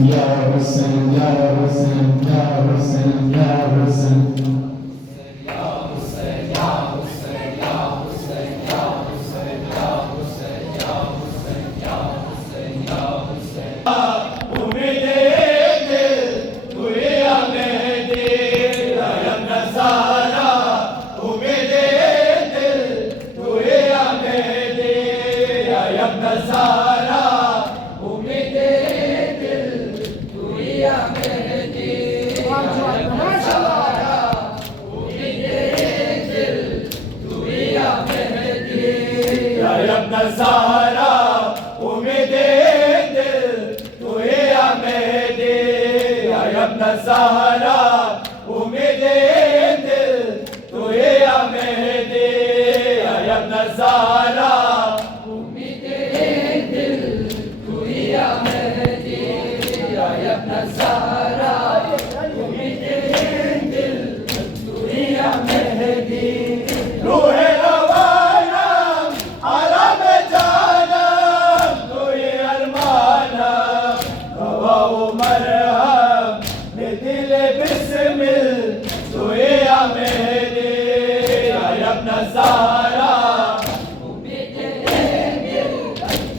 या हुसैन या हुसैन या हुसैन या हुसैन नज़ारा उम्मीदे दिल तू ही या मेहदी अब नज़ारा उम्मीदे दिल तू ही या मेहदी अब नज़ारा उम्मीदे दिल तू ही या मेहदी अब नज़ारा उम्मीदे दिल तू ही या मेहदी रूहे नज़ारा उम्मीदे दिल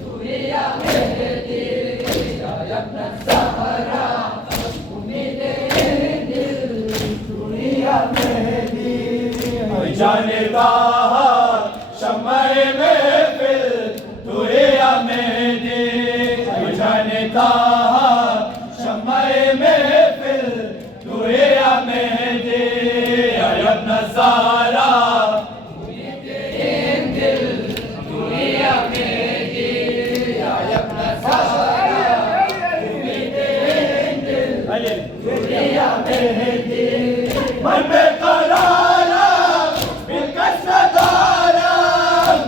तू ही या मेहदी अब नज़ारा उम्मीदे दिल तू ही या मेहदी जाने कहा शम्मे महफिल तू ही या मेहदी जाने कहा शम्मे महफिल तू ही या मेहदी अब नज़ारा मन में करारा बिलकस दारा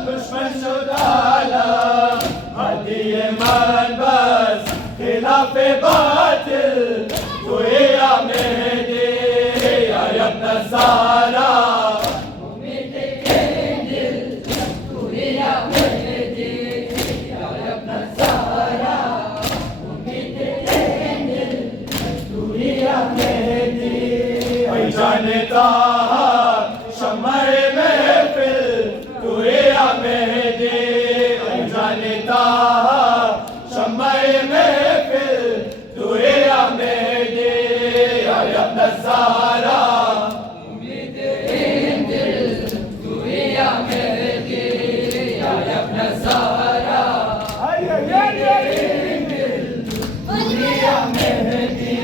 दुश्मन शुदाला हदिये मन बस खिलाफे बातिल तू ही या मेहदी अब नज़ारा उम्मीदे दिल तू ही या मेहदी अब नज़ारा उम्मीदे दिल तू ही या मेहदी जाने कहा शम्मे महफिल तू ही या मेहदी जाने कहा शम्मे महफिल तू ही या मेहदी अब नज़ारा उम्मीदे दिल तू ही या मेहदी अब नज़ारा दिल तू ही या मेहदी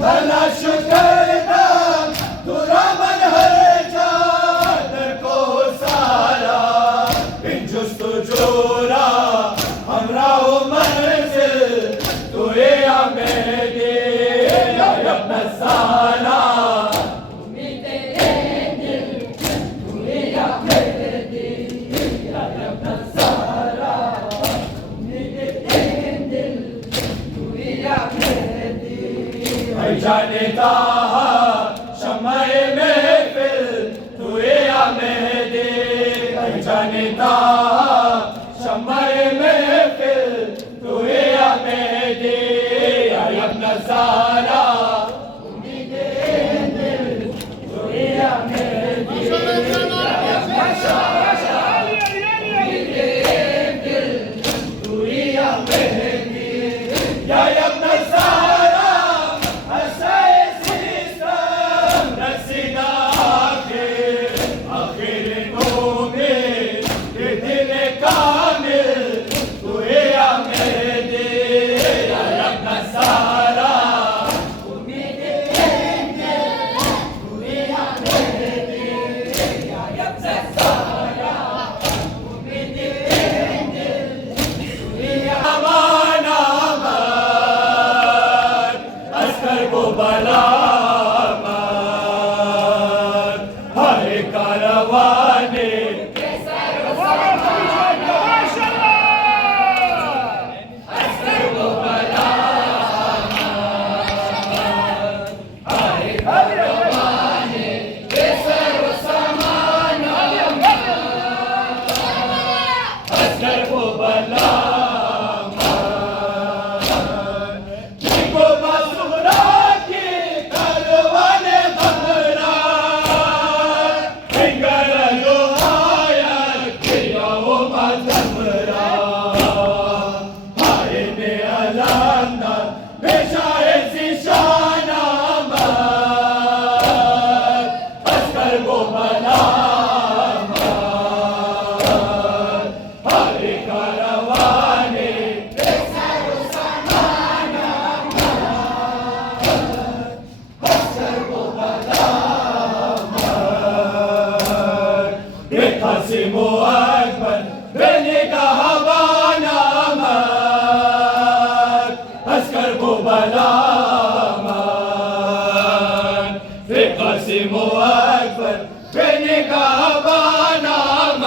भला शुक्र नज़ारा उम्मीदे दिल तू ही या मेहदी अब नज़ारा उम्मीदे दिल तू ही या मेहदी जाने कहा शम्मे महफिल तू ही या मेहदी जाने कहा शम्मे महफिल तू ही या मेहदी अब नज़ारा बेक़ासिम अकबर बेनिगाह बानामत अस्कर वो बलामत बेक़ासिम अकबर बेनिगाह बानामत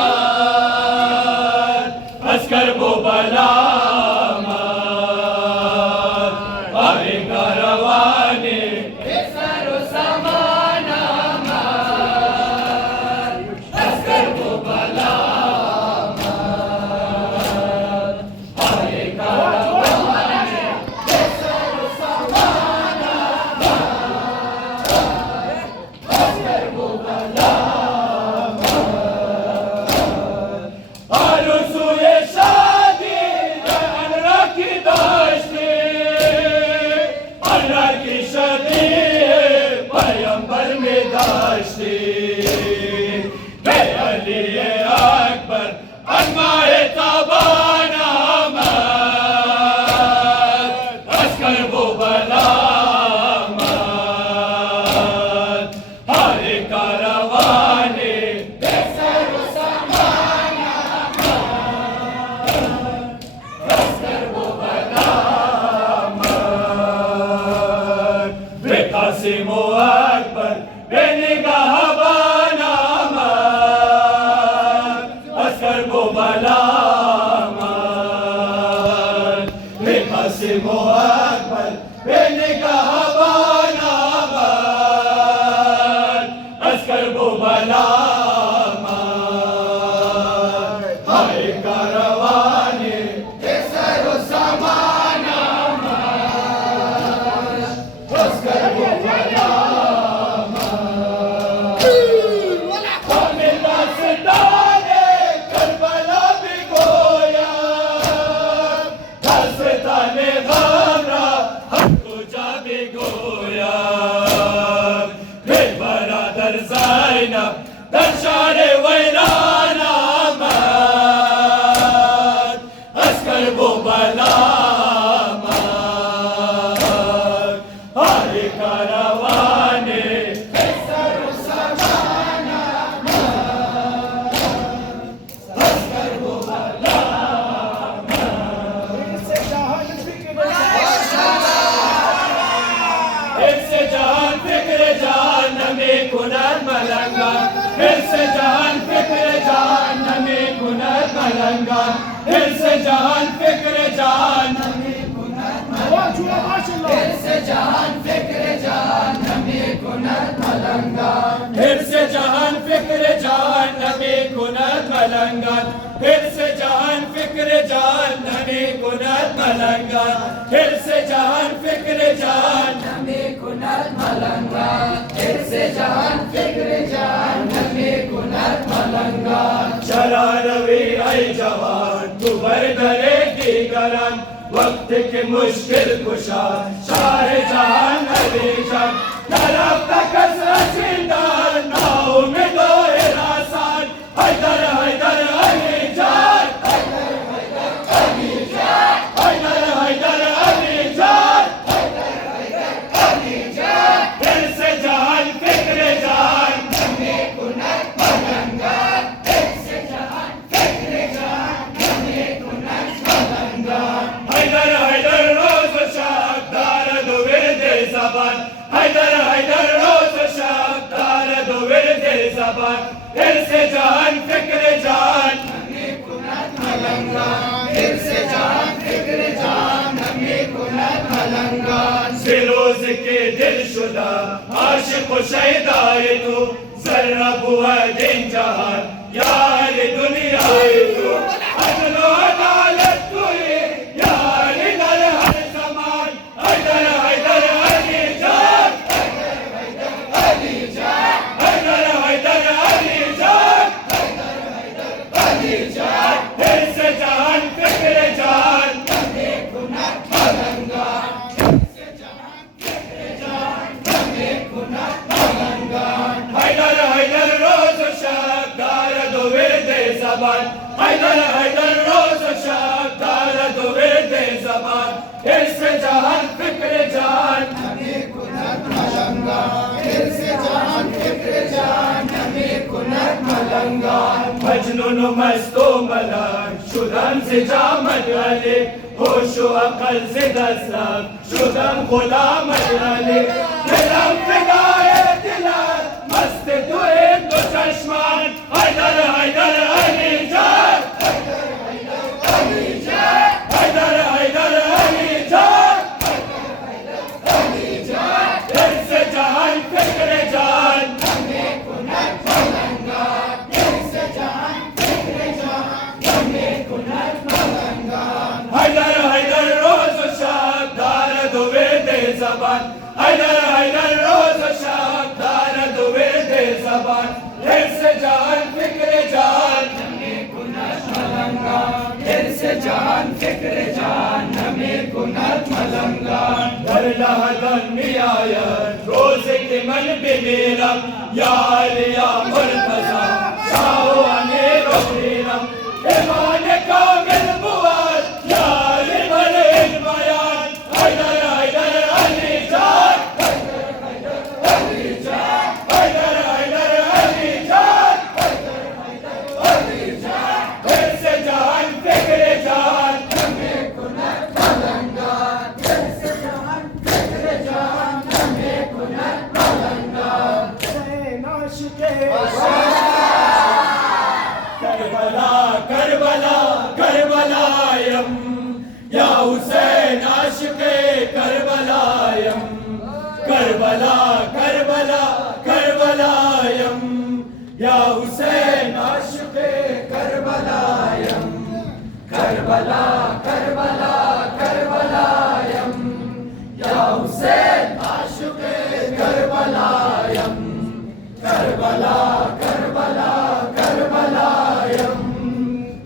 अस्कर वो बलामत आएगा रवाने सरो समानामत अस्कर वो बलामत आएगा रवाने सरो समानामत अस्कर वो बलामत आरज़ूए शादी अल्लाह की दाश्ती अल्लाह की शादी पैगंबर में दाश्ती बे अली अकबर अज़माए तबानामत अस्कर वो बलामत हारे कारवाने सरो समानामत अस्कर वो बलामत बेक़ासिम अकबर बेनिगाह बानामत अस्कर वो बलामत बेक़ासिम अकबर बेनिगाह बानामत अस्कर वो बलामत हाय कारवाने सरो समानामत अस्कर वो बलामत हमें दास्ताने करबला भिगोया दास्ताने गमरा हमको जा भिगोया फिर बरादर ज़ैनब दरशारे वैरानामत अस्कर वो बलामत हारे कारवाने सरो समानामत अस्कर वो इससे जहान फिक्र जान में कुनर मलंगा इससे जहान फिक्र जान में कुनर मलंगा इससे जहान फिक्र जान में कुनर मलंगा इससे जहान फिक्र जान में कुनर मलंगा इससे जहान फिक्र जान में कुनर मलंगा इससे जहान फिक्र जान में कुनर मलंगा इससे जहान फिक्र जान में कुनर मलंगा इससे जहान फिक्र जान में कुनर मलंगा चला रवि आई जवान तू बरदरेगी गरम वक्त के मुश्किल कुशा शाह जहान अली जान तरफ तक रसीदार नाव में दो रासान हैदर हैदर अली जान हैदर हैदर अली जान हैदर हैदर अली जान हैदर हैदर अली जान दिल से जान फिक्र जान में कुनर मलंगा दिल से जान फिक्र जान में कुनर मलंगा हैदर हैदर रोज शादार दो विरदे ज़बान हैदर हैदर रोज शादार दो विरदे ज़बान दिल से जान फिक्र जान में कुनर मलंगा दिल से जान फिक्र जान में कुनर मलंगा सिरोज के दिल शुदा आशिक शहीदाए तू जर्रा बुआ दिन जहान यार दुनिया तू अदलो अदालत तू यार दर हर ज़मान हैदर हैदर अली जान हैदर हैदर अली जान हैदर हैदर अली जान हैदर हैदर अली जान दिल से जान फिक्र जान में कुनर मलंगा दिल से जान फिक्र जान में कुनर मलंगा हैदर हैदर रोज शादार दो विरदे ज़बान हैदर हैदर रोज शादार दो विरदे ज़बान इससे जहान फिक्र जान में कुनर मलंगा इससे जहान फिक्र जान में कुनर मलंगा मजनून मस्तो मलक शुदम से जामत अली होशो अकल से दस्तक शुदम गुलाम अली दिलम फिदाए दिलर मस्त तू एक दो चश्मान हैदर हैदर अली जान हैदर हैदर अली जान दिल से जहान फिक्र जान हैदर हैदर रोज शब दार दुबे दे जबान हैदर हैदर रोज शब दार दुबे दे जबान दिल से जान फिक्र जान दिल से जान फिक्र जान हमें कुनत मलंगा दर लहदन मियायत रोज के मन बिमेरम या लिया मुर्तजा शाहो अमीर वीरम ईमान कामिल बुआत या लिमल इल्मयान हैदर हैदर अली जान हैदर अली जान हैदर हैदर अली जान दिल से जान फिक्र जान हमें कुनत मलंगा दिल से जान फिक्र जान हमें कुनत मलंगा करबला करबला करबलायम या हुसैन आशिक़े करबलायम करबला करबला करबलायम या हुसैन आशिक़े करबलायम करबला करबला करबलायम या हुसैन आशिक़े करबलायम करबला करबला करबलायम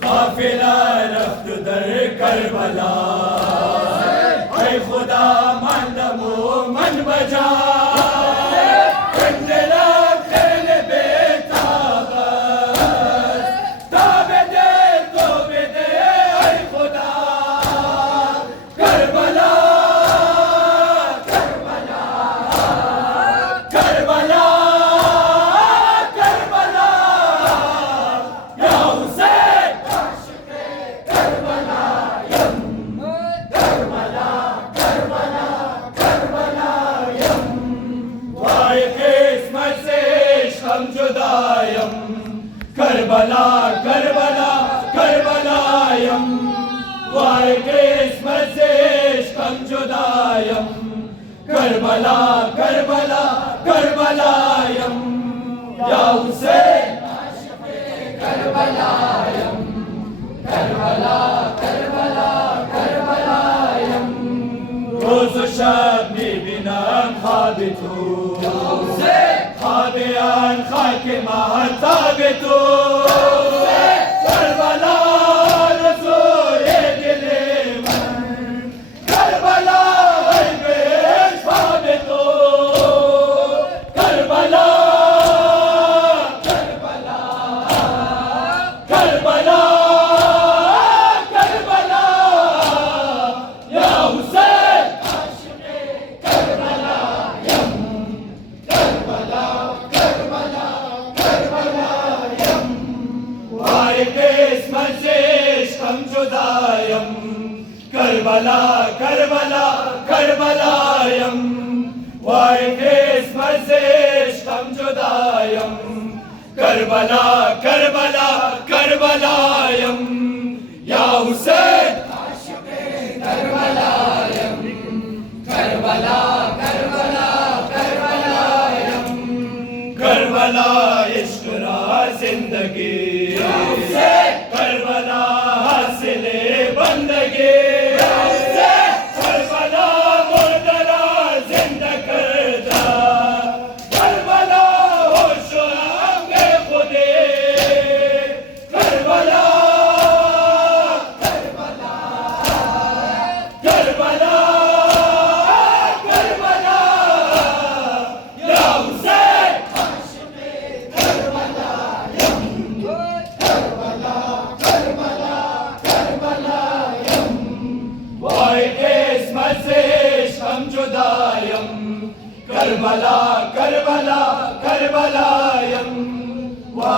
काफिला रफ्त दर करबला ऐ खुदा मन दमो मन बजा कंजला खेल बेताब ताबे दे ऐ खुदा करबला करबला करबला करबला या हुसैन आशिक़े करबलायम करबला करबला करबलायम वाय किस्मत से हम जुदायम करबला करबला करबलायम वाय किस्मत से हम जुदायम करबला करबला करबलायम या हुसैन करबलायम करबला करबला करबलायम रोज शब बिना ख्वाब तू ख्वाबियान खाके महताब तू करबला रसूल दिले मन करबला है बेश ख्वाब तू करबला करबला करबला करबला या हुसैन आशिक़े करबलायम करबला करबला करबलायम वाय किस्मत से हम जुदायम करबला करबला करबलायम वाय किस्मत से हम जुदायम करबला करबला करबलायम या हुसैन आशिक़े करबलायम करबला करबला करबलायम करबला इश्क़ रा जिंदगी करबला हासिले बंदगी करबला मुर्दरा जिंदा करदा करबला होशो आगे खुदे करबला करबला करबला करबला या हुसैन आशिक़े करबलायम करबला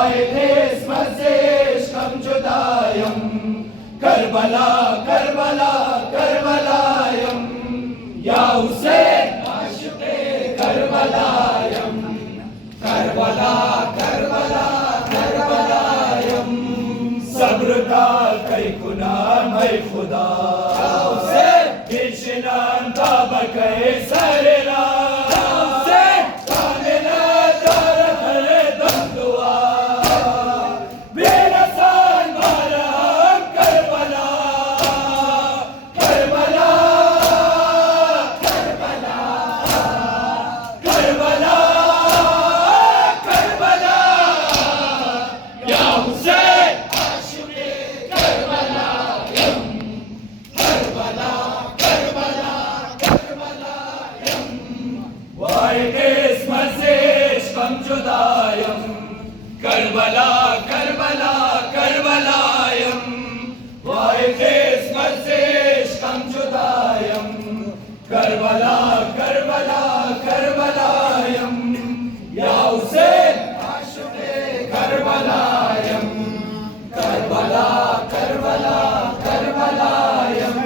वाहिद मज़ेश कम जुदायम करबला करबला करबलायम या हुसैन आशिक़े करबलायम करबला करबला करबलायम सब्र का कई गुना मैं खुदा हुसैन बिशनान बाबा के सरला करबला करबला करबलायम वाहिद मज़ेश कम जुदायम करबला करबला करबलायम या हुसैन आशिक़े करबलायम करबला करबला करबलायम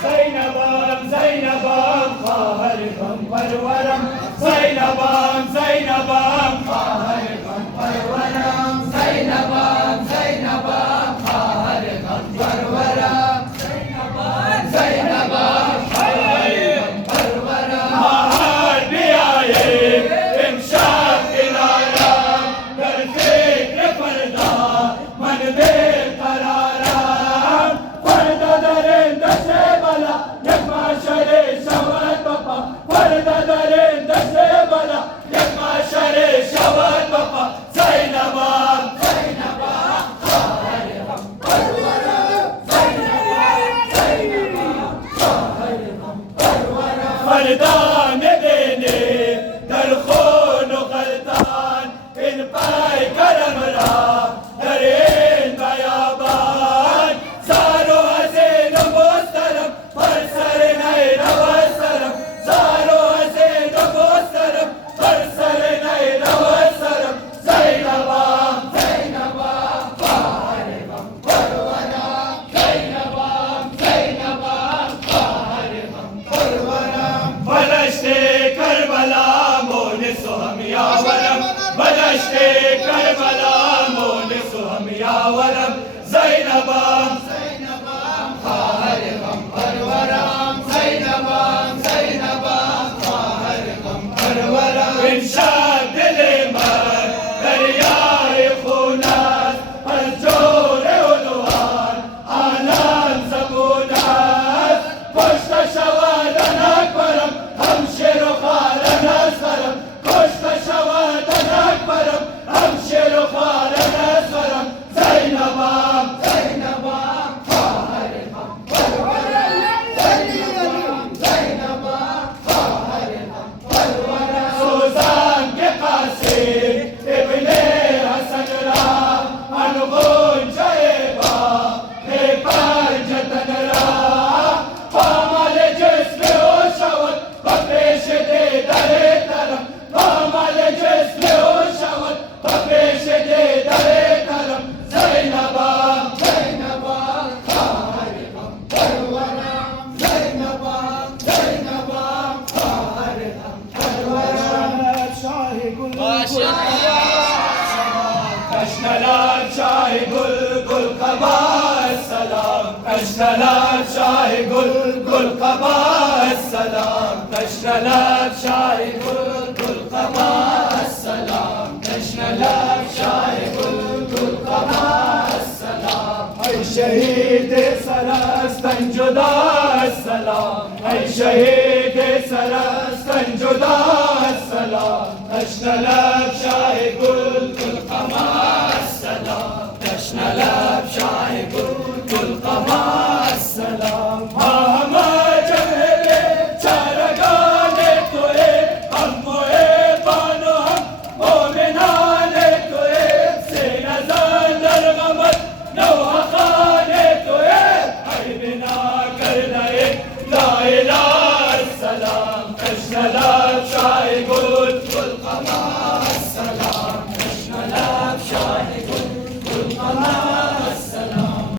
ज़ैनबाम ज़ैनबाम ख़ाहर गम परवरम ज़ैनबाम ज़ैनबाम ख़ाहर गम परवरम ज़ैनबाम ज़ैनबाम ख़ाहर गम परवरम ज़ैनबाम ज़ैनबाम ख़ाहर गम परवरम बाहर भी आए इमशाद किनारा कर ज़िक्र पर्दा मन बेकरारा पर्दा दरिंद से बला यकमा शरे शवत बपा पर्दा दरिंद से बला यकमा शरे शवत बपा ज़ैनबाम ज़ैनबाम ख़ाहर गम परवरम ज़ैनबाम ज़ैनबाम ख़ाहर गम परवरम फरदान देने दर खून गलतान इन पाए करम रा दर इन बयाबान सारो हज़ीन मुस्तरम पर सर नए नवसरम सारो हज़ीन मुस्तरम पर सर नए नवसरम ज़ैनबाम ज़ैनबाम ख़ाहर गम परवरम ज़ैनबाम ज़ैनबाम ख़ाहर गम परवरम बलश्ते करबला मोनिस हम यावरम बलश्ते करबला मोनिस हम यावरम ज़ैनबाम ज़ैनबाम ख़ाहर गम परवरम ज़ैनबाम ज़ैनबाम ख़ाहर गम परवरम इरशाद दिले मर दरियाए खूनास पर जोरे उलवान आलान ज़बूनास पुष्ट शवादन अकबरम हम शेर ख़ारन असगरम पुष्ट शवादन अकबरम हम शेर ख़ारन असगरम ज़ैनबाम ज़ैनबाम ख़ाहर गम परवरम ज़ैनबाम ज़ैनबाम ख़ाहर गम परवरम सुज़ान के क़ासिम इब्ने हसन रा अनगुन जयबा बेकार जतन रा पामाल जिस्म ओ शवत बपेश दे दरे करम पामाल जिस्म ओ शवत बपेश दे दरे करम ज़ैनबाम ज़ैनबाम ख़ाहर गम परवरम ज़ैनबाम ज़ैनबाम ख़ाहर गम परवरम कश्नलाल शाह गुल गुल क़बा सलाम कश्नलाल शाह गुल गुल क़बा सलाम कश्नलाल शाह गुल गुल क़बा सलाम कश्नलाल शाह गुल गुल क़बा सलाम ऐ शहीद सरस्तन जुदा सलाम ऐ शहीद सरस्तन जुदा सलाम कश्नलाल शाह गुल गुल क़बा सलाम कश्नलाल